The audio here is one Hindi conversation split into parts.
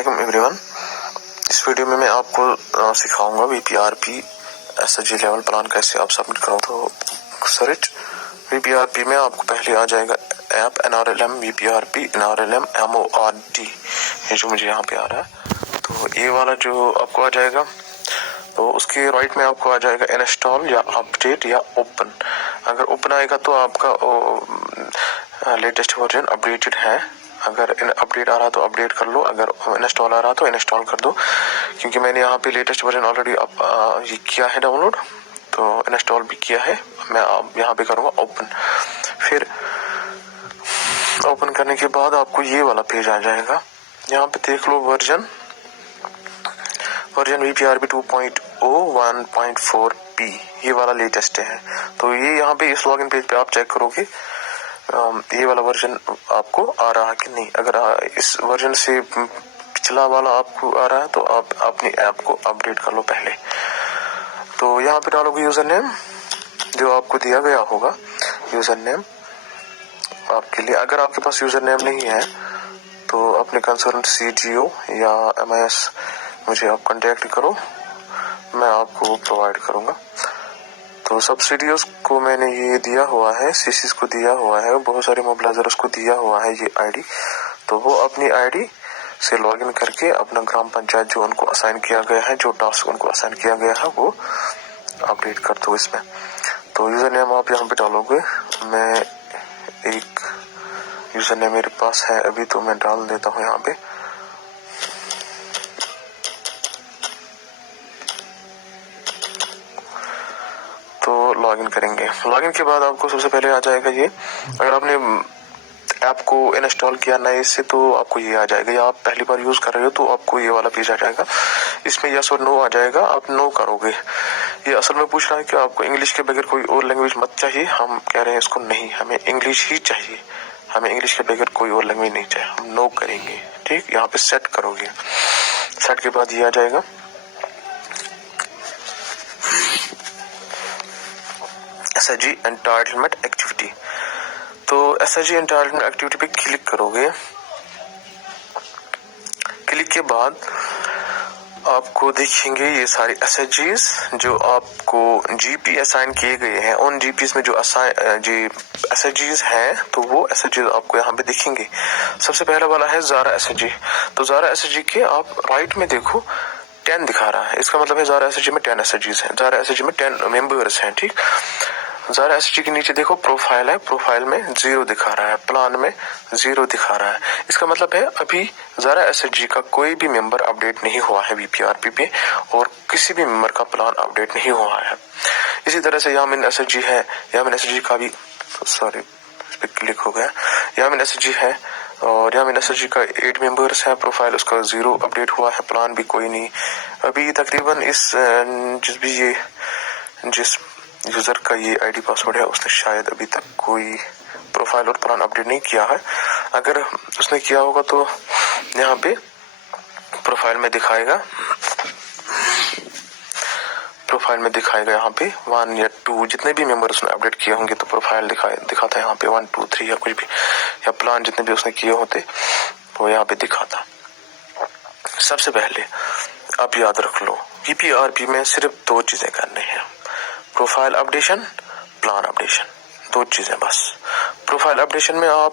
अस्सलामुअलैकुम एवरीवन। इस वीडियो में मैं आपको सिखाऊंगा VPRP SHG लेवल प्लान कैसे आप सबमिट करो। तो सर्च VPRP में आपको पहले आ जाएगा app NRLM VPRP NRLM MORD, ये जो मुझे यहाँ पे आ रहा है। तो ये वाला जो आपको आ जाएगा, तो उसके राइट में आपको आ जाएगा इंस्टॉल या अपडेट या ओपन। अगर ओपन आएगा तो आपका लेटेस्ट वर्जन अपडेटेड है। अगर अपडेट आ रहा तो अपडेट कर लो, अगर इंस्टॉल आ रहा तो इंस्टॉल कर दो, क्योंकि मैंने यहाँ पे लेटेस्ट वर्जन ऑलरेडी ये किया है डाउनलोड, तो इंस्टॉल भी किया है। मैं यहाँ पे करूँगा ओपन। फिर ओपन करने के बाद आपको ये वाला पेज आ जाएगा। यहाँ पे देख लो वर्जन VPRP 2.0 1.4p, ये वाला लेटेस्ट है। तो ये यहाँ पे इस लॉगिन पेज पे आप चेक करोगे ये वाला वर्जन आपको आ रहा है कि नहीं। अगर इस वर्जन से पिछला वाला आपको आ रहा है तो आप अपनी ऐप को अपडेट कर लो पहले। तो यहाँ पे डालोगे यूजर नेम जो आपको दिया गया होगा, यूजर नेम आपके लिए। अगर आपके पास यूजर नेम नहीं है तो अपने कंसर्न CGO या MIS मुझे आप कांटेक्ट करो, मैं आपको प्रोवाइड करूँगा। तो सब्सिडियोज को मैंने ये दिया हुआ है, CCs को दिया हुआ है, बहुत सारे मोबिलाइजर्स को दिया हुआ है ये ID। तो वो अपनी ID से लॉगिन करके अपना ग्राम पंचायत जो उनको असाइन किया गया है, जो टास्क उनको असाइन किया गया है, वो अपडेट कर दो इसमें। तो यूजर नेम आप यहाँ पे डालोगे। मैं एक यूजर नेम मेरे पास है अभी, तो मैं डाल देता हूँ यहाँ पे। लॉगिन करेंगे। लॉगिन के बाद आपको सबसे पहले आ जाएगा ये, अगर आपने ऐप को इंस्टॉल किया नए से तो आपको ये आ जाएगा, या आप पहली बार यूज कर रहे हो तो आपको ये वाला पेज आ जाएगा। इसमें यस और नो आ जाएगा, आप नो करोगे। ये असल में पूछ रहा है कि आपको इंग्लिश के बगैर कोई और लैंग्वेज मत चाहिए। हम कह रहे हैं इसको नहीं, हमें इंग्लिश ही चाहिए, हमें इंग्लिश के बगैर कोई और लैंग्वेज नहीं चाहिए, हम नो करेंगे। ठीक, यहाँ पे सेट करोगे। सेट के बाद ये आ जाएगा SHG एंटाइटलमेंट एक्टिविटी। तो SHG एंटाइटलमेंट एक्टिविटी पे क्लिक करोगे। क्लिक के बाद आपको दिखेंगे ये सारी SHGs जो आपको GP असाइन किए गए हैं। उन GPs में जो SHGs हैं तो वो SHGs आपको यहाँ पे दिखेंगे। सबसे पहला वाला है ज़ारा SHG। तो ज़ारा SHG के आप राइट में देखो 10 दिखा रहा है, इसका मतलब है ज़ारा SHG में 10 SHGs हैं, ज़ारा SHG में 10 मेंबर्स हैं। ठीक, ज़ारा SHG के नीचे देखो प्रोफाइल है, प्रोफाइल में 0 दिखा रहा है, प्लान में 0 दिखा रहा है। इसका मतलब है अभी ज़ारा SHG का कोई भी मेंबर अपडेट नहीं हुआ है VPRP पे, और किसी भी मेंबर का प्लान अपडेट नहीं हुआ है। इसी तरह से यामिन SHG है, यामिन SHG का भी इस पे क्लिक हो गया। यामिन SHG है और यामिन SHG का 8 मेंबर्स है, प्रोफाइल उसका 0 अपडेट हुआ है, प्लान भी कोई नहीं। अभी तकरीबन जिस यूजर का ये ID पासवर्ड है उसने शायद अभी तक कोई प्रोफाइल और प्लान अपडेट नहीं किया है। अगर उसने किया होगा तो यहाँ पे प्रोफाइल में दिखाएगा, यहाँ पे 1 या 2 जितने भी मेंबर उसने अपडेट किए होंगे तो प्रोफाइल दिखाता है यहाँ पे 1 2 3 या कुछ भी, या प्लान जितने भी उसने किए होते वो यहाँ पे दिखाता। सबसे पहले आप याद रख लो VPRP में सिर्फ 2 चीजें करनी है, प्रोफाइल अपडेशन, प्लान अपडेशन, 2 चीजें बस। प्रोफाइल अपडेशन में आप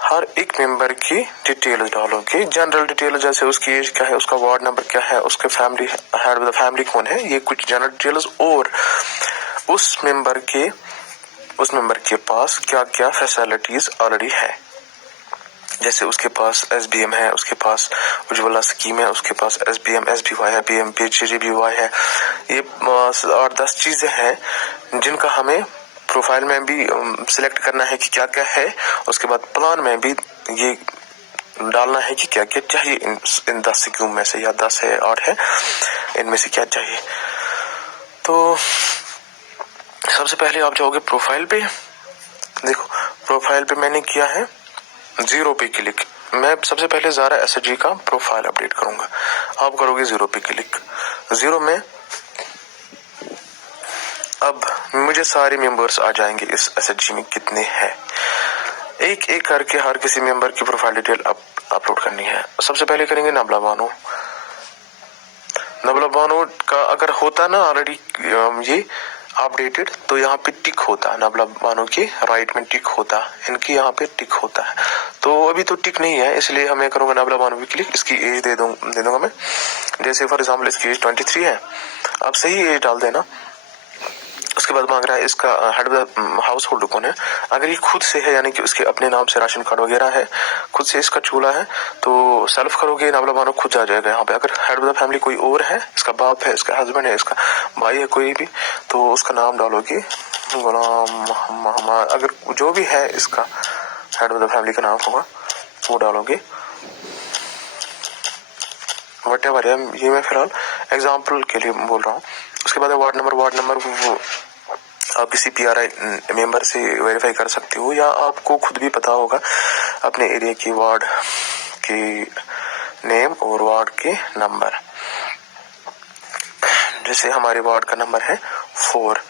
हर एक मेंबर की डिटेल्स डालोगे, जनरल डिटेल जैसे उसकी एज क्या है, उसका वार्ड नंबर क्या है, उसके family head of the family कौन है, ये कुछ जनरल डिटेल्स, और उस मेंबर के पास क्या क्या फैसिलिटीज ऑलरेडी है। जैसे उसके पास SBM है, उसके पास उज्ज्वला स्कीम है, उसके पास SBM SBY है, PMPGBY है। ये 8-10 चीजें हैं जिनका हमें प्रोफाइल में भी सिलेक्ट करना है कि क्या क्या है। उसके बाद प्लान में भी ये डालना है कि क्या क्या चाहिए इन 10 स्कीम में से, या 10 है 8 है, इनमें से क्या चाहिए। तो सबसे पहले आप जाओगे प्रोफाइल पे। देखो प्रोफाइल पे मैंने किया है 0 पे क्लिक। मैं सबसे पहले ज़ारा SHG का प्रोफाइल अपडेट करूंगा, आप करोगे 0 पे क्लिक। 0 में अब मुझे सारे मेंबर्स आ जाएंगे इस SHG में कितने हैं। एक एक करके हर किसी मेंबर की प्रोफाइल डिटेल अपलोड करनी है। सबसे पहले करेंगे नबला बानो। नबला बानो का अगर होता ना ऑलरेडी ये अपडेटेड, तो यहाँ पे टिक होता है, नबला बानो के राइट में टिक होता है, इनकी यहाँ पे टिक होता है। तो अभी तो टिक नहीं है, इसलिए हमें करूंगा नबला बानो भी क्लिक। इसकी एज दे दूंगा मैं, जैसे फॉर एग्जाम्पल इसकी एज 23 है। आप सही एज डाल देना। उसके बाद मांग रहा है इसका हेड हाउस होल्ड कौन है। अगर ये खुद से है, यानी कि उसके अपने नाम से राशन कार्ड वगैरह है, खुद से इसका चूल्हा है, तो सेल्फ करोगे नबला बानो खुद आ जाएगा यहाँ पे। अगर हेड ऑफ द फैमिली कोई और है, इसका बाप है, इसका हस्बैंड है, इसका भाई है कोई भी, तो उसका नाम डालोगे गुलाम मोहम्मद। अगर जो भी है इसका हेड ऑफ द फैमिली का नाम होगा वो डालोगे, वटेवर है। ये मैं फिलहाल एग्जाम्पल के लिए बोल रहा हूँ। उसके बाद वार्ड नंबर वो आप किसी पीआरआई मेंबर से वेरीफाई कर सकते हो, या आपको खुद भी पता होगा अपने एरिया की वार्ड की नेम और वार्ड के नंबर। जैसे हमारे वार्ड का नंबर है 4,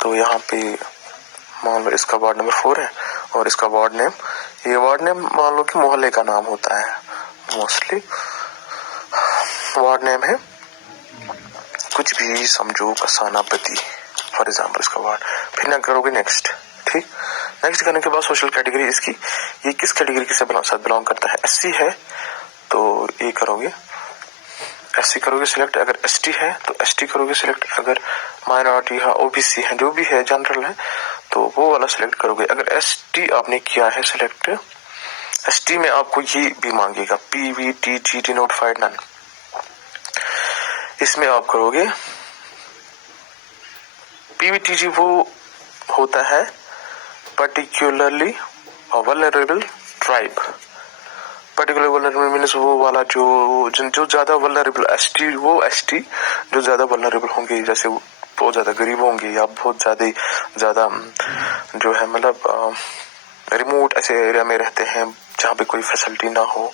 तो यहाँ पे मान लो इसका वार्ड नंबर 4 है और इसका वार्ड नेम, ये वार्ड नेम मान लो कि मोहल्ले का नाम होता है, मोस्टली वार्ड नेम है कुछ भी, समझो कसानापति फॉर एग्जाम्पल इसका वार्ड। फिर ना करोगे नेक्स्ट। ठीक, नेक्स्ट करने के बाद सोशल कैटेगरी इसकी, ये किस कैटेगरी के साथ बिलोंग करता है। एससी है तो ये करोगे, एससी करोगे सिलेक्ट। अगर एसटी है तो एसटी करोगे सिलेक्ट। अगर माइनॉरिटी है, ओबीसी है, जो भी है, जनरल है, तो वो वाला सिलेक्ट करोगे। अगर एसटी आपने किया है सिलेक्ट, एसटी में आपको ये भी मांगेगा PVTG डिनोटिफाइड नन, इसमें आप करोगे PVTG। वो होता है particularly vulnerable tribe. Particular vulnerable means वो वाला जो ज्यादा वल्नरेबल, एसटी वो एसटी जो ज्यादा वल्नरेबल होंगे, जैसे बहुत ज्यादा गरीब होंगे या बहुत ज्यादा जो है मतलब रिमोट ऐसे एरिया में रहते हैं जहाँ पे कोई फैसिलिटी ना हो,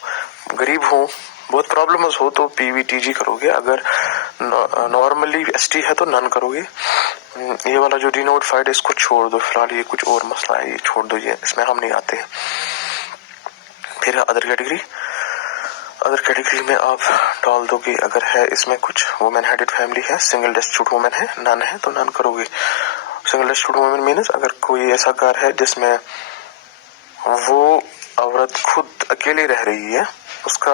गरीब हो, बहुत प्रॉब्लम्स हो, तो PVTG करोगे। अगर नॉर्मली एसटी है तो नन करोगे। ये वाला जो डिनोटिफाइड है इसको छोड़ दो फिलहाल, ये कुछ और मसला है, ये छोड़ दो, ये इसमें हम नहीं आते हैं। फिर अदर कैटेगरी में आप डाल दोगे, अगर है इसमें कुछ वुमेन हेडेड फैमिली है, सिंगल डेस्टिट्यूट वुमेन है, नन है तो नन करोगे। सिंगल डेस्टिट्यूट वुमेन मीन्स अगर कोई ऐसा घर है जिसमें वो औरत खुद अकेले रह रही है, उसका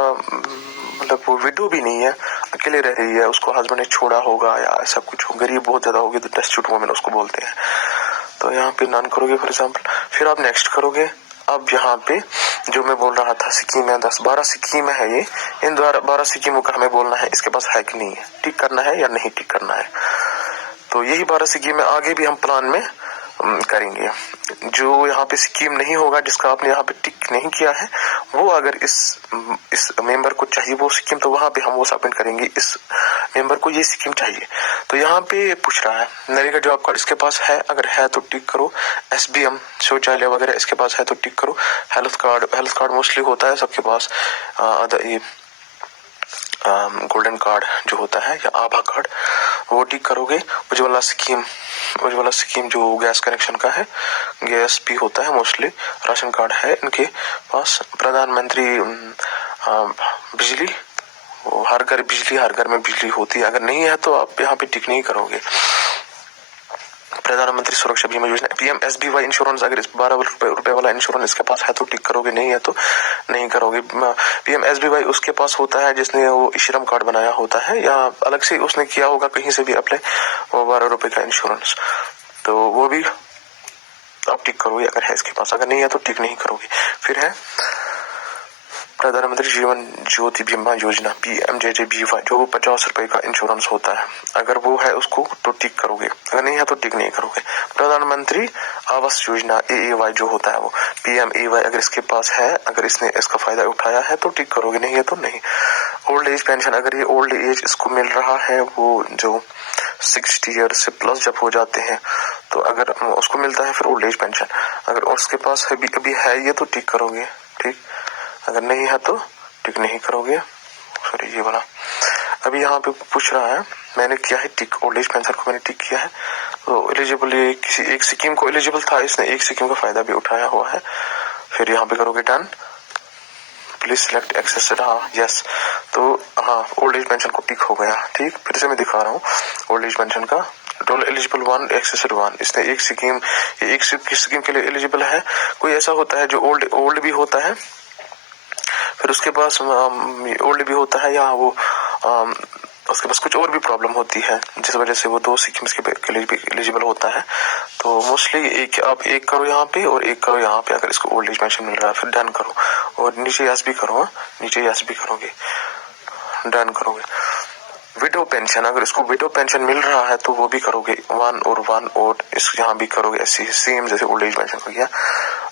मतलब वो विडो भी नहीं है, अकेले रह रही है, उसको हस्बैंड ने छोड़ा होगा या ऐसा कुछ हो, गरीब बहुत ज्यादा होगी, तो डेस्टिट्यूट वुमेन उसको बोलते हैं, तो यहाँ पे नन करोगे फॉर एग्जाम्पल। फिर आप नेक्स्ट करोगे। अब यहाँ पे जो मैं बोल रहा था स्कीम है, 10-12 स्कीम है, ये इन 12 स्कीमों का हमें बोलना है इसके पास है कि नहीं है, टिक करना है या नहीं टिक करना है। तो यही 12 स्कीम आगे भी हम प्लान में करेंगे। जो यहाँ पे स्कीम नहीं होगा, जिसका आपने यहाँ पे टिक नहीं किया है, वो अगर इस मेंबर को चाहिए वो स्कीम, तो वहां पे हम वो सबमिट करेंगे, इस मेंबर को ये स्कीम चाहिए। तो यहाँ पे पूछ रहा है नरेगा जॉब कार्ड इसके पास है, अगर है तो टिक करो। SBM शौचालय वगैरह इसके पास है तो टिक करो। हेल्थ कार्ड मोस्टली होता है सबके पास। ये गोल्डन कार्ड जो होता है या आभा कार्ड, वो टिक करोगे। उज्ज्वला स्कीम जो गैस कनेक्शन का है, गैस भी होता है मोस्टली, राशन कार्ड है इनके पास। प्रधानमंत्री बिजली, हर घर में बिजली होती है, अगर नहीं है तो आप यहाँ पे टिक नहीं करोगे। प्रधानमंत्री सुरक्षा बीमा योजना, PMSBY इंश्योरेंस, अगर इस 12 रुपए वाला इंश्योरेंस इसके पास है तो टिक करोगे, नहीं है तो नहीं करोगे। PMSBY उसके पास होता है जिसने वो श्रम कार्ड बनाया होता है, या अलग से उसने किया होगा कहीं से भी अप्लाई, वो 12 रुपए का इंश्योरेंस, तो वो भी आप टिक करोगे अगर है इसके पास, अगर नहीं है तो टिक नहीं करोगे। फिर है प्रधानमंत्री जीवन ज्योति बीमा योजना, PMJJBY, जो 50 रुपए का इंश्योरेंस होता है, अगर वो है उसको तो टिक करोगे, अगर नहीं है तो टिक नहीं करोगे। प्रधानमंत्री आवास योजना, AAY जो होता है वो, PMAY, अगर इसके पास है, अगर इसने इसका फायदा उठाया है तो टिक करोगे, नहीं है तो नहीं। ओल्ड एज पेंशन, अगर ये ओल्ड एज इसको मिल रहा है, वो जो 60 ईयर से प्लस जब हो जाते हैं, तो अगर उसको मिलता है फिर ओल्ड एज पेंशन, अगर उसके पास अभी है ये तो टिक करोगे, ठीक। अगर नहीं है तो टिक नहीं करोगे। सॉरी, ये वाला अभी यहाँ पे पूछ रहा है, मैंने किया है टिक, ओल्ड एज पेंशन को मैंने टिक किया है, तो एलिजिबल, ये किसी एक स्कीम को एलिजिबल था, इसने एक स्कीम का फायदा भी उठाया हुआ है, फिर यहाँ पे करोगे डन, प्लीज सिलेक्ट एक्सेस, हाँ यस। तो हाँ ओल्ड एज पेंशन को टिक हो गया। ठीक, फिर से मैं दिखा रहा हूँ ओल्ड एज पेंशन का टोटल एलिजिबल 1 एक्सेसरी 1। इसने एक स्कीम के लिए एलिजिबल है। कोई ऐसा होता है जो ओल्ड भी होता है, फिर उसके पास ओल्ड भी होता है, या वो उसके पास कुछ और भी प्रॉब्लम होती है जिस वजह से वो 2 स्कीम्स के लिए भी एलिजिबल होता है। तो मोस्टली आप एक करो यहाँ पे और एक करो यहाँ पे, अगर इसको ओल्ड एज पेंशन मिल रहा है फिर डन करो, और नीचे यस भी करो, नीचे यस भी करोगे, डन करोगे। विडो पेंशन, अगर इसको विडो पेंशन मिल रहा है तो वो भी करोगे 1 और इस यहाँ भी करोगे ऐसे सेम जैसे ओल्ड एज पेंशन हो गया।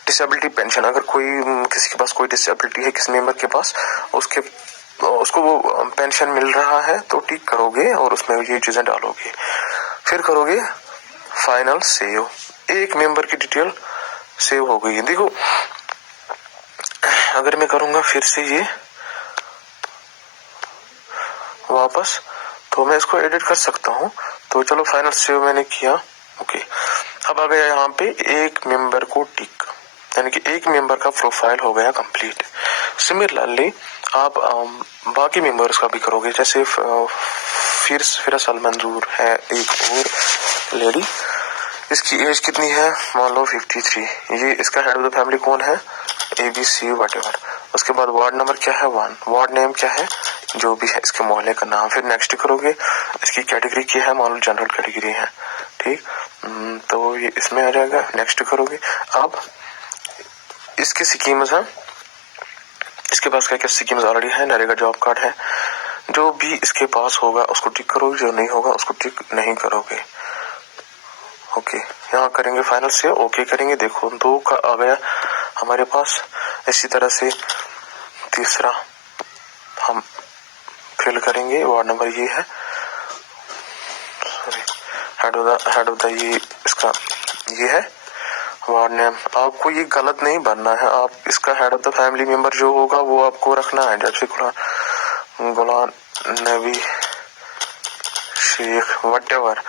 डिसेबिलिटी पेंशन, अगर किसी के पास कोई डिसेबिलिटी है, किसी मेंबर के पास, उसको वो पेंशन मिल रहा है तो टिक करोगे और उसमें ये चीजें डालोगे। फिर करोगे फाइनल सेव, एक मेंबर की डिटेल सेव हो गई है। देखो अगर मैं करूंगा फिर से ये वापस, तो मैं इसको एडिट कर सकता हूँ। तो चलो फाइनल सेव मैंने किया, ओके। अब आ गया यहाँ पे एक मेंबर को टिक, यानी कि एक मेंबर का प्रोफाइल हो गया कंप्लीट। सिमिलरली आप बाकी मेंबर्स का भी करोगे, जैसे फिरस अल मंजूर है एक और लेडी, इसकी एज कितनी है, मान लो 53। ये इसका हेड ऑफ द फैमिली कौन है, ABC वटेवर। उसके बाद वार्ड नंबर क्या है 1, वार्ड नेम क्या है, जो भी है इसके मोहल्ले का नाम। फिर नेक्स्ट करोगे, इसकी कैटेगरी क्या है, मान लो जनरल कैटेगरी है, ठीक। तो ये इसमें आ जाएगा, नेक्स्ट करोगे। अब इसकी स्कीम्स हैं, इसके पास क्या क्या स्कीम्स ऑलरेडी है, नरेगा जॉब कार्ड है, जो भी इसके पास होगा उसको टिक करोगे, जो नहीं होगा उसको टिक नहीं करोगे, ओके। यहाँ करेंगे फाइनल से ओके करेंगे, देखो 2 का आ गया हमारे पास। इसी तरह से तीसरा हम फिल करेंगे, वार्ड नंबर ये है, सॉरी हेड ऑफ द ये इसका ये है, वार्ड नेम। आपको ये गलत नहीं बनना है, आप इसका head of the family member जो होगा वो आपको रखना है, जैसे गुलाम नबी शेख वटेवर।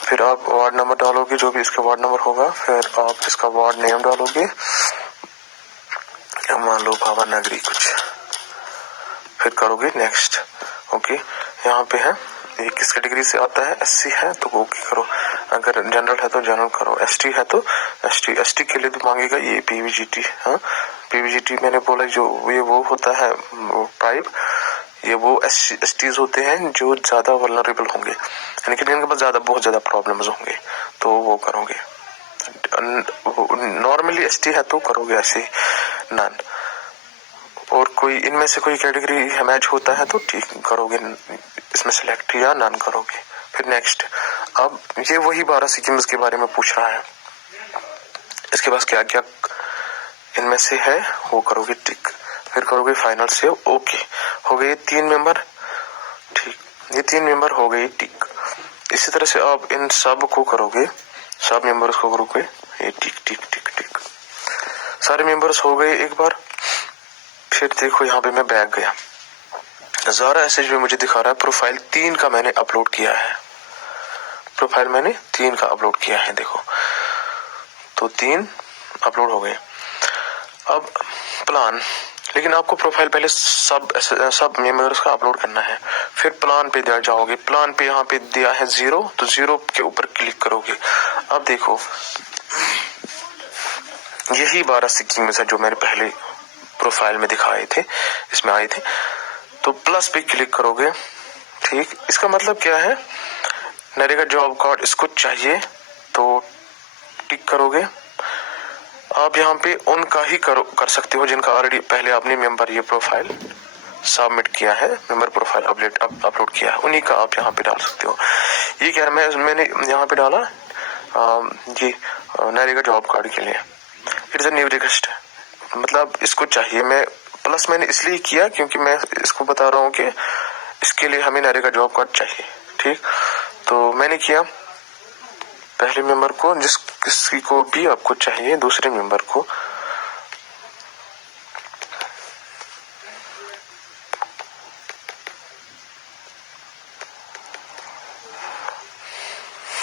फिर आप वार्ड नंबर डालोगे, जो भी इसका वार्ड नंबर होगा, फिर आप इसका वार्ड नेम डालोगे, मान लो बाबा नगरी कुछ, फिर करोगे नेक्स्ट, ओके। यहाँ पे है ये किस कैटेगरी से आता है, SC है तो वो की करो, अगर जनरल है तो जनरल करो, ST है तो ST के लिए तो मांगेगा ये PVGT। हाँ PVGT मैंने बोला जो ये वो होता है ट्राइब, ये वो STs होते हैं जो ज्यादा वल्नरेबल होंगे, यानी कि जिनके पास बहुत ज्यादा प्रॉब्लम्स होंगे, तो वो करोगे। नॉर्मली ST है तो करोगे ऐसे नन, और कोई इनमें से कोई कैटेगरी मैच होता है तो ठीक करोगे, इसमें सिलेक्ट या नन करोगे, फिर नेक्स्ट। अब ये वही 12 स्कीम्स के बारे में पूछ रहा है, इसके पास क्या क्या इनमें से है वो करोगे टिक, फिर करोगे फाइनल सेव, ओके। हो गए 3 मेंबर, ठीक, ये 3 मेंबर हो गए टिक। इसी तरह से आप इन सब को करोगे, सब मेंबर्स को करोगे ये टिक टिक टिक टिक, सारे मेंबर्स हो गए एक बार। फिर देखो यहाँ पे मैं बैक गया, ज़ारा एसएच में मुझे दिखा रहा है प्रोफाइल 3 का मैंने अपलोड किया है, प्रोफाइल मैंने 3 का अपलोड किया है, देखो तो 3 अपलोड हो गए। अब प्लान, लेकिन आपको प्रोफाइल पहले सब मेंबर्स का अपलोड करना है, फिर प्लान पे जाओगे, प्लान पे यहाँ पे दिया है 0, तो 0 के ऊपर क्लिक करोगे। अब देखो यही 12 स्कीम्स है जो मैंने पहले प्रोफाइल में दिखाए थे, इसमें आए थे, तो प्लस पे क्लिक करोगे, ठीक। इसका मतलब क्या है, नरेगा जॉब कार्ड इसको चाहिए तो टिक करोगे। आप यहाँ पे उनका ही कर सकते हो जिनका ऑलरेडी पहले आपने मेंबर ये प्रोफाइल सबमिट किया है, मेंबर प्रोफाइल अपलोड किया है, उन्हीं का आप यहाँ पे डाल सकते हो। ये क्या है, मैंने यहाँ पे डाला ये नरेगा जॉब कार्ड के लिए, इट्स अ न्यू रिक्वेस्ट, मतलब इसको चाहिए। मैं प्लस मैंने इसलिए किया क्योंकि मैं इसको बता रहा हूँ कि इसके लिए हमें नरेगा जॉब कार्ड चाहिए, ठीक। तो मैंने किया पहले मेंबर को, किसी को भी आपको चाहिए दूसरे मेंबर को,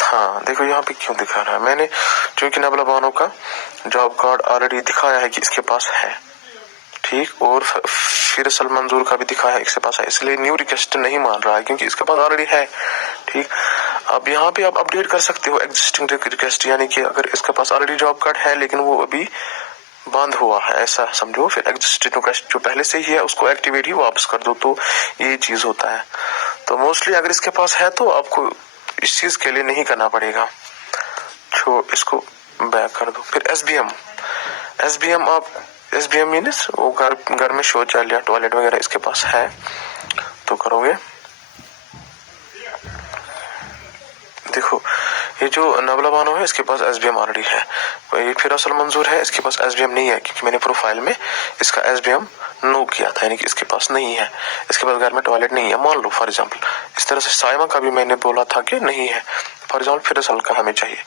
हाँ देखो यहाँ पे क्यों दिखा रहा है, मैंने क्योंकि नबला बानो का जॉब कार्ड ऑलरेडी दिखाया है कि इसके पास है, ठीक, और फिर असल मंजूर का भी दिखाया है इसके पास है, इसलिए न्यू रिक्वेस्ट नहीं मान रहा है क्योंकि इसके पास ऑलरेडी है, ठीक। अब यहाँ पे आप अपडेट कर सकते हो एग्जिस्टिंग रिक्वेस्ट, यानी कि अगर इसके पास ऑलरेडी जॉब कार्ड है लेकिन वो अभी बंद हुआ है ऐसा समझो, फिर एग्जिस्टिंग रिक्वेस्ट जो पहले से ही है उसको एक्टिवेट ही वापस कर दो, तो ये चीज होता है। तो मोस्टली अगर इसके पास है तो आपको इस चीज के लिए नहीं करना पड़ेगा, जो इसको बैक कर दो। फिर एसबीएम आप एसबीएम मीन्स वो घर में शौचालय टॉयलेट वगैरह इसके पास है तो करोगे। देखो ये जो नबला बानो है इसके पास एसबीएम ऑलरेडी है, ये फिर असल मंजूर है इसके पास एसबीएम नहीं है क्योंकि मैंने प्रोफाइल में इसका एसबीएम नो किया था, यानी कि इसके पास नहीं है, इसके पास घर में टॉयलेट नहीं है मान लो फॉर एग्जांपल। इस तरह से साइमा का भी मैंने बोला था कि नहीं है फॉर एग्जांपल, फिर असल का हमें चाहिए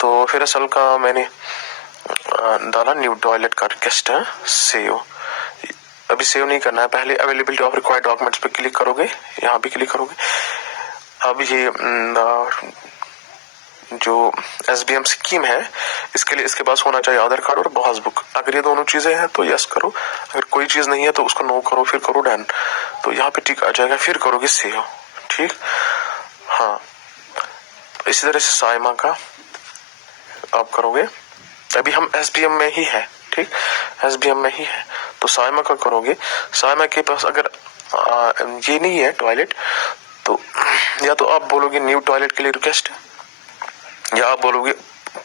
तो फिर असल का मैंने डाला न्यू टॉयलेट का रिक्वेस्ट है सेव। अभी सेव नहीं करना है, पहले अवेलेबिलिटी ऑफ रिक्वायर्ड डॉक्यूमेंट्स पे क्लिक करोगे, यहाँ भी क्लिक करोगे। अब ये जो एसबीएम स्कीम है इसके लिए इसके पास होना चाहिए आधार कार्ड और पासबुक, अगर ये दोनों चीजें हैं तो यस करो, अगर कोई चीज नहीं है तो उसको नो करो, फिर करो डन, तो यहाँ पे टिक आ जाएगा, फिर करोगे सेव, ठीक। हाँ इसी तरह से साइमा का आप करोगे, अभी हम एसबीएम में ही है, ठीक, एसबीएम में ही है तो साइमा का करोगे। साइमा के पास अगर ये नहीं है टॉयलेट तो या तो आप बोलोगे न्यू टॉयलेट के लिए रिक्वेस्ट, या आप बोलोगे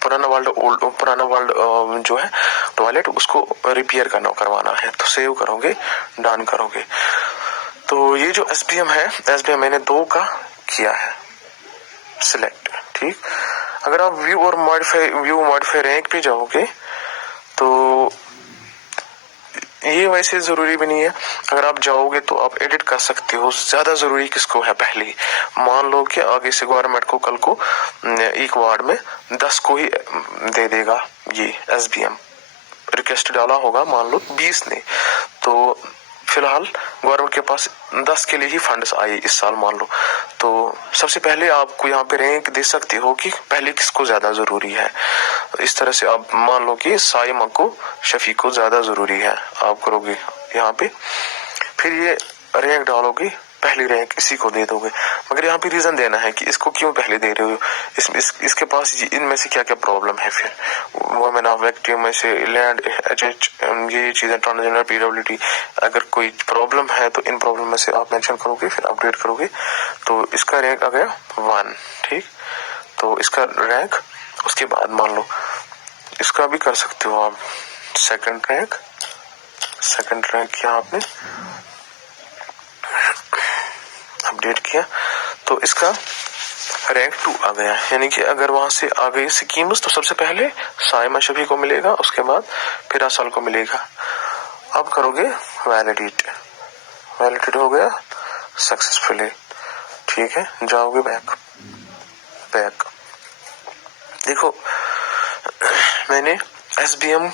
पुराना वर्ल्ड जो है टॉयलेट उसको रिपेयर करवाना है, तो सेव करोगे डन करोगे। तो ये जो एसबीएम है, एसबीएम मैंने 2 का किया है सिलेक्ट, ठीक। अगर आप व्यू मॉडिफाई रैंक पे जाओगे तो ये वैसे जरूरी भी नहीं है, अगर आप जाओगे तो आप एडिट कर सकते हो, ज्यादा जरूरी किसको है पहले ही, मान लो कि आगे से गवर्नमेंट को कल को एक वार्ड में 10 को ही दे देगा ये एसबीएम, रिक्वेस्ट डाला होगा मान लो 20 ने, तो फिलहाल गवर्नमेंट के पास 10 के लिए ही फंड्स आए इस साल मान लो, तो सबसे पहले आपको यहाँ पे रैंक दे सकते हो कि पहले किसको ज्यादा जरूरी है। इस तरह से आप मान लो कि साइमा को शफी को ज्यादा जरूरी है, आप करोगे यहाँ पे, फिर ये रैंक डालोगे, पहली रैंक इसी को दे दोगे, मगर यहाँ पे रीजन देना है कि इसको क्यों पहले दे रहे हो, इसके पास इनमें से क्या क्या प्रॉब्लम है, फिर वुमेन ऑफ एक्टिव में से लैंड ये चीजें ट्रांसजेंडर पीडब्ल्यूडी, अगर कोई प्रॉब्लम है तो इन प्रॉब्लम में से आप मेंशन करोगे, फिर अपडेट करोगे, तो इसका रैंक आ गया 1, ठीक। तो इसका रैंक उसके बाद मान लो इसका भी कर सकते हो आप सेकंड रैंक किया आपने, अपडेट किया तो इसका रैंक 2 आ गया, यानी कि अगर वहां से आ गई स्कीम्स तो सबसे पहले साइमा शफी को मिलेगा, उसके बाद फिर असल को मिलेगा। अब करोगे वैलिडेट हो गया सक्सेसफुली, ठीक है, जाओगे बैक। देखो मैंने एसबीएम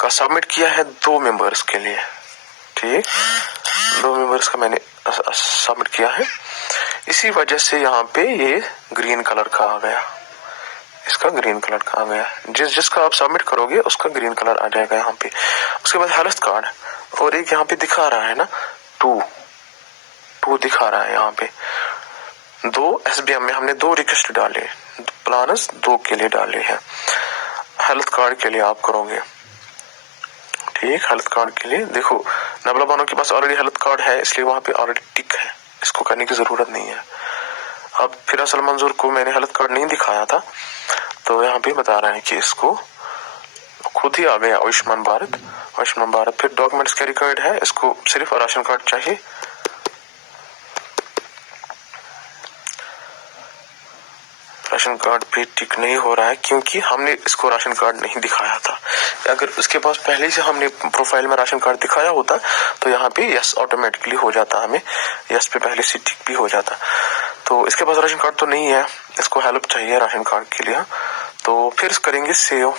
का सबमिट किया है 2 मेंबर्स के लिए, ठीक, 2 मेंबर्स का मैंने सबमिट किया है, इसी वजह से यहाँ पे ये ग्रीन कलर का आ गया, इसका ग्रीन कलर का आ गया, जिसका आप सबमिट करोगे उसका ग्रीन कलर आ जाएगा यहाँ पे। उसके बाद हेल्थ कार्ड, और एक यहाँ पे दिखा रहा है ना 2 दिखा रहा है यहाँ पे, 2 एसबीएम में हमने 2 रिक्वेस्ट डाले, प्लान्स 2 के लिए डाले हैं, हेल्थ कार्ड के लिए आप करोगे, ठीक। हेल्थ कार्ड के लिए देखो नबला बानो के पास ऑलरेडी हेल्थ कार्ड है इसलिए वहां पे ऑलरेडी टिक है, इसको करने की जरूरत नहीं है। अब फिर असल मंजूर को मैंने हेल्थ कार्ड नहीं दिखाया था तो यहाँ पे बता रहा है कि इसको खुद ही आ गया आयुष्मान भारत, फिर डॉक्यूमेंट्स का रिकॉर्ड है, इसको सिर्फ राशन कार्ड चाहिए, राशन कार्ड पे टिक नहीं हो रहा है क्योंकि हमने इसको राशन कार्ड नहीं दिखाया था, अगर उसके पास पहले से हमने प्रोफाइल में राशन कार्ड दिखाया होता तो यहाँ पे यस ऑटोमेटिकली हो जाता, हमें यस पे पहले से टिक भी हो जाता। तो इसके पास राशन कार्ड तो नहीं है, इसको हेल्प चाहिए राशन कार्ड के लिए, तो फिर करेंगे save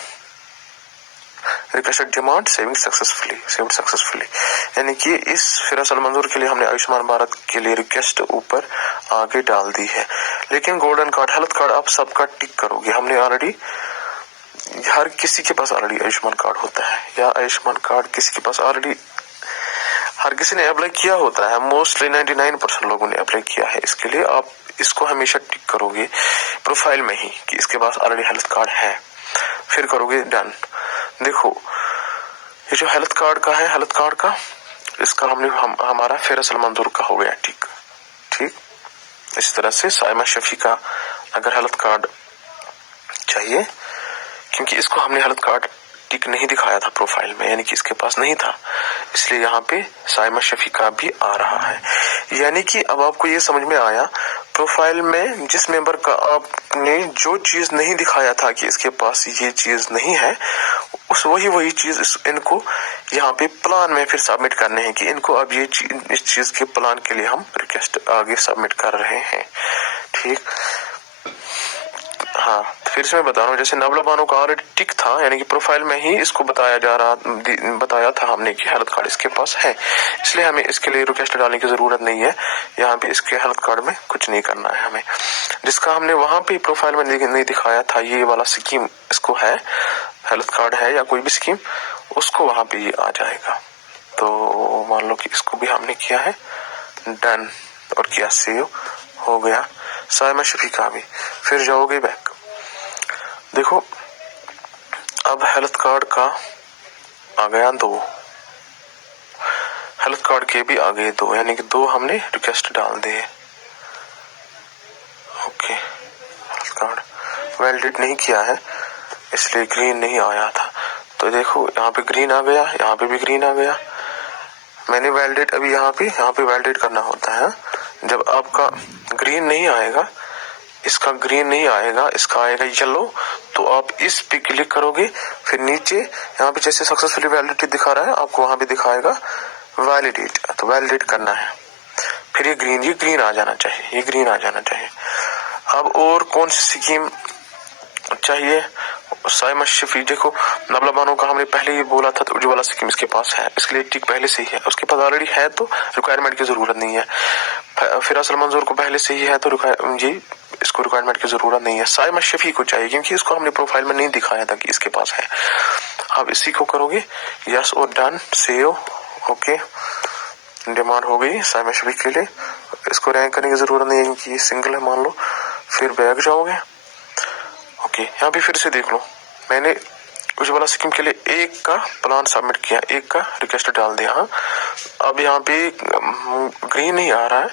requested demand saved successfully, यानी कि इस फिर असल मंजूर के लिए हमने आयुष्मान भारत के लिए रिक्वेस्ट ऊपर आगे डाल दी है, लेकिन गोल्डन कार्ड हेल्थ कार्ड आप सबका टिक करोगे, हमने ऑलरेडी हर किसी के पास ऑलरेडी आयुष्मान कार्ड होता है, या आयुष्मान कार्ड किसी के पास ऑलरेडी हर किसी ने अप्लाई किया होता है। मोस्टली 99% लोगों ने अप्लाई किया है। इसके लिए आप इसको हमेशा टिक करोगे प्रोफाइल में ही कि इसके पास ऑलरेडी हेल्थ कार्ड है, फिर करोगे डन। देखो ये जो हेल्थ कार्ड का है, हेल्थ कार्ड का इसका हमारा फैसल मंजूर का हो गया ठीक। इस तरह से साइमा शफी का अगर हेल्थ कार्ड चाहिए, क्योंकि इसको हमने हेल्थ कार्ड टिक नहीं दिखाया था प्रोफाइल में, यानी कि इसके पास नहीं था, इसलिए यहाँ पे साइमा शफी का भी आ रहा है। यानी कि अब आपको ये समझ में आया, प्रोफाइल में जिस मेंबर का आपने जो चीज नहीं दिखाया था कि इसके पास ये चीज नहीं है, उस वही चीज इनको यहाँ पे प्लान में फिर सबमिट करने हैं कि इनको अब ये इस चीज के प्लान के लिए हम रिक्वेस्ट आगे सबमिट कर रहे हैं। ठीक, हाँ फिर से मैं बता रहा हूँ, जैसे नबला बानो का ऑलरेडी टिक था, यानी कि प्रोफाइल में ही इसको बताया था हमने कि हेल्थ कार्ड इसके पास है, इसलिए हमें इसके लिए रिक्वेस्ट डालने की जरूरत नहीं है। यहाँ पे इसके हेल्थ कार्ड में कुछ नहीं करना है हमें। जिसका हमने वहां पे प्रोफाइल में नहीं दिखाया था, ये वाला स्कीम इसको है, हेल्थ कार्ड है या कोई भी स्कीम, उसको वहां पे ये आ जाएगा। तो मान लो कि इसको भी हमने किया है डन और किया सेव, हो गया साइमा शफी का भी। फिर जाओगे बैक, देखो अब हेल्थ कार्ड का आ गया 2, हेल्थ कार्ड के भी आ गए 2, यानी कि 2 हमने रिक्वेस्ट डाल दिए। ओके, हेल्थ कार्ड वैलिडेट नहीं किया है इसलिए ग्रीन नहीं आया था। तो देखो यहाँ पे ग्रीन आ गया, यहाँ पे भी ग्रीन आ गया। मैंने वैलिडेट अभी यहाँ पे वैलिडेट करना होता है। जब आपका ग्रीन नहीं आएगा, इसका ग्रीन नहीं आएगा, इसका आएगा येलो, तो आप इस पे क्लिक करोगे, फिर नीचे यहाँ पे जैसे सक्सेसफुली वैलिडेट दिखा रहा है, आपको वहां पे दिखाएगा वैलिडेट, तो वैलिडेट करना है। फिर ये ग्रीन आ जाना चाहिए, ये ग्रीन आ जाना चाहिए। अब और कौन सी स्कीम चाहिए? साइमा शफी, देखो नबला बानो का हमने पहले ही बोला था, तो उज्ज्वला स्कीम इसके पास है, इसके लिए टिक पहले से ही है, उसके पास ऑलरेडी है तो रिक्वायरमेंट की जरूरत नहीं है। फैसल मंजूर को पहले से ही है, तो इसको रिक्वायरमेंट की जरूरत नहीं है। साइमा शफी को चाहिए क्योंकि इसको हमने प्रोफाइल में नहीं दिखाया था कि इसके पास है। आप इसी को करोगे यस और डन, सेव, ओके, डिमांड हो गई साइमा शफी के लिए। इसको रैंक करने की जरूरत नहीं है क्योंकि ये सिंगल है मान लो। फिर बैक जाओगे, ओके, यहाँ पे फिर से देख लो, मैंने उज्ज्वला स्कीम के लिए 1 का प्लान सबमिट किया, 1 का रिक्वेस्ट डाल दिया। हाँ, अब यहाँ पे ग्रीन नहीं आ रहा है,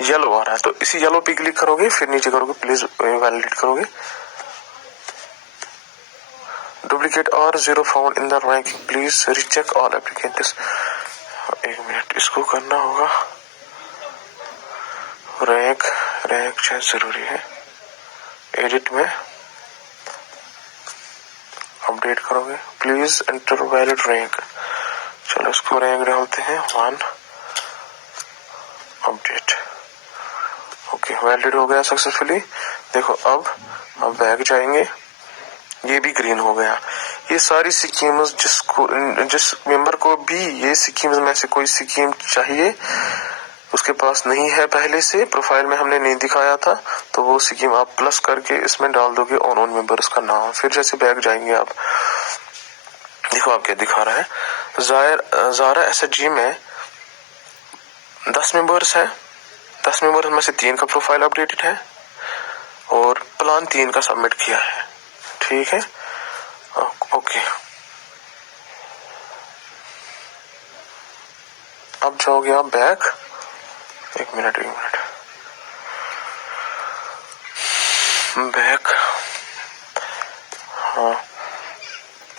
येलो आ रहा है, तो इसी येलो पे क्लिक करोगे, फिर नीचे करोगे प्लीज वैलिडेट करोगे। डुप्लीकेट और 0 found in the ranking, please recheck all applicants. 1 minute, इसको करना होगा रैंक शायद जरूरी है, एडिट में अपडेट करोगे, प्लीज एंटर वैलिड रैंक। चलो इसको रैंक डालते हैं 1, अपडेट, ओके, वैलिड हो गया सक्सेसफुली। देखो अब बैक जाएंगे, ये भी ग्रीन हो गया। ये सारी स्कीम्स जिस मेंबर को भी ये स्कीम्स में से कोई स्कीम चाहिए, उसके पास नहीं है पहले से, प्रोफाइल में हमने नहीं दिखाया था, तो वो स्कीम आप प्लस करके इसमें डाल दोगे ऑन मेंबर्स का नाम। फिर जैसे बैक जाएंगे आप, देखो आप क्या दिखा रहा है, ज़ारा एसएचजी में 10 मेंबर्स है, 10 मेंबर्स में से 3 का प्रोफाइल अपडेटेड है और प्लान 3 का सबमिट किया है। ठीक है, ओके, अब जाओगे आप बैक, एक मिनट बैक। हाँ,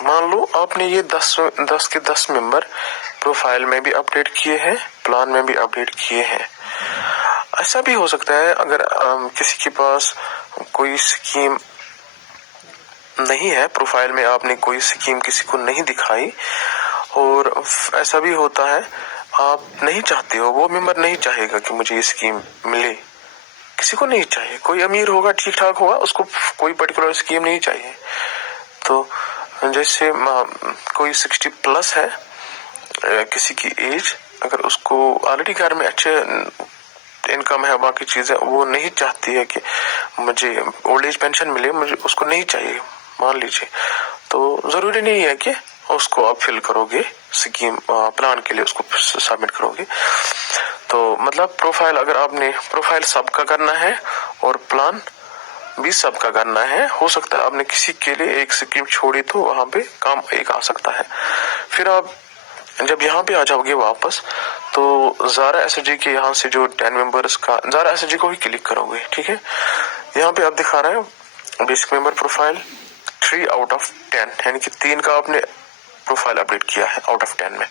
मान लो आपने ये 10 के 10 मेंबर प्रोफाइल में भी अपडेट किए हैं, प्लान में भी अपडेट किए हैं। ऐसा भी हो सकता है अगर किसी के पास कोई स्कीम नहीं है, प्रोफाइल में आपने कोई स्कीम किसी को नहीं दिखाई, और ऐसा भी होता है आप नहीं चाहते हो, वो मेंबर नहीं चाहेगा कि मुझे ये स्कीम मिले, किसी को नहीं चाहिए, कोई अमीर होगा ठीक ठाक होगा, उसको कोई पर्टिकुलर स्कीम नहीं चाहिए। तो जैसे कोई 60 प्लस है, किसी की एज, अगर उसको ऑलरेडी घर में अच्छे इनकम है, बाकी चीजें, वो नहीं चाहती है कि मुझे ओल्ड एज पेंशन मिले, मुझे उसको नहीं चाहिए, मान लीजिए, तो जरूरी नहीं है कि उसको आप फिल करोगे स्कीम प्लान के लिए, उसको सबमिट करोगे। तो मतलब प्रोफाइल, अगर आपने प्रोफाइल सबका करना है और प्लान भी सबका करना है, हो सकता है आपने किसी के लिए एक स्कीम छोड़ी तो वहां पे काम एक आ सकता है। फिर आप जब यहाँ पे आ जाओगे वापस, तो ज़ारा एसएचजी के यहाँ से जो 10 मेंबर्स का, ज़ारा एसएचजी को भी क्लिक करोगे, ठीक है। यहाँ पे आप दिखा रहे हैं basic member profile 3 out of 10, यानी कि 3 का आपने प्रोफाइल अपडेट किया है आउट ऑफ 10 में।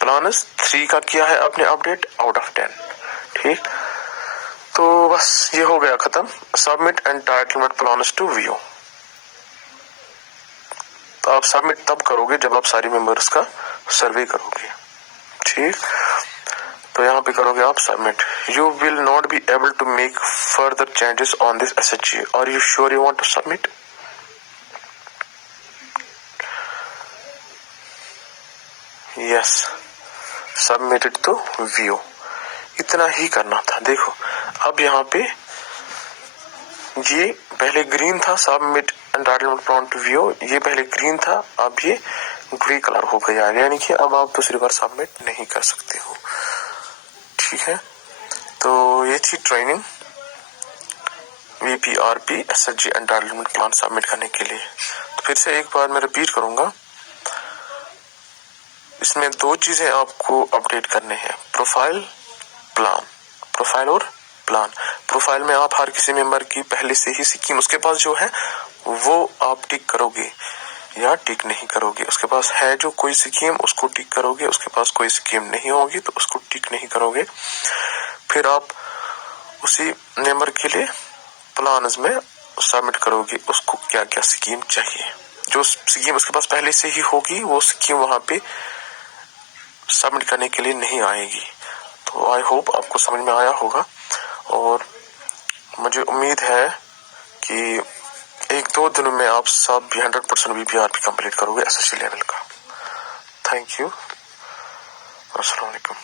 प्लानस 3 का किया है आपने अपडेट आउट ऑफ 10, ठीक। तो बस ये हो गया खत्म। Submit entitlement plans to view. तो आप सबमिट तब करोगे जब आप सारी मेंबर्स का सर्वे करोगे, ठीक। तो यहाँ पे करोगे आप submit. You will not be able to make further changes on this SHG, are you sure you want to submit? Yes, submitted to view. इतना ही करना था। देखो अब यहाँ पे ये पहले ग्रीन था, submit entitlement plan to view, ये पहले ग्रीन था, अब ये ग्रे कलर हो गया, यानी कि अब आप दूसरी बार सबमिट नहीं कर सकते हो, ठीक है। तो ये थी training VPRP SHG entitlement plan submit करने के लिए। तो फिर से एक बार मैं रिपीट करूंगा, इसमें 2 चीजें आपको अपडेट करने हैं, प्रोफाइल प्लान, प्रोफाइल और प्लान। प्रोफाइल में आप हर किसी मेंबर की पहले से ही स्कीम उसके पास जो है वो आप टिक करोगे या टिक नहीं करोगे। उसके पास है जो कोई स्कीम, उसको टिक करोगे, उसके पास कोई स्कीम नहीं होगी तो उसको टिक नहीं करोगे। फिर आप उसी मेंबर के लिए प्लान्स में सबमिट करोगे उसको क्या क्या स्कीम चाहिए। जो स्कीम उसके पास पहले से ही होगी वो स्कीम वहां पे सबमिट करने के लिए नहीं आएगी। तो आई होप आपको समझ में आया होगा, और मुझे उम्मीद है कि 1-2 दिनों में आप सब भी 100% VPRP कंप्लीट करोगे एसएससी लेवल का। थैंक यू, अस्सलाम वालेकुम।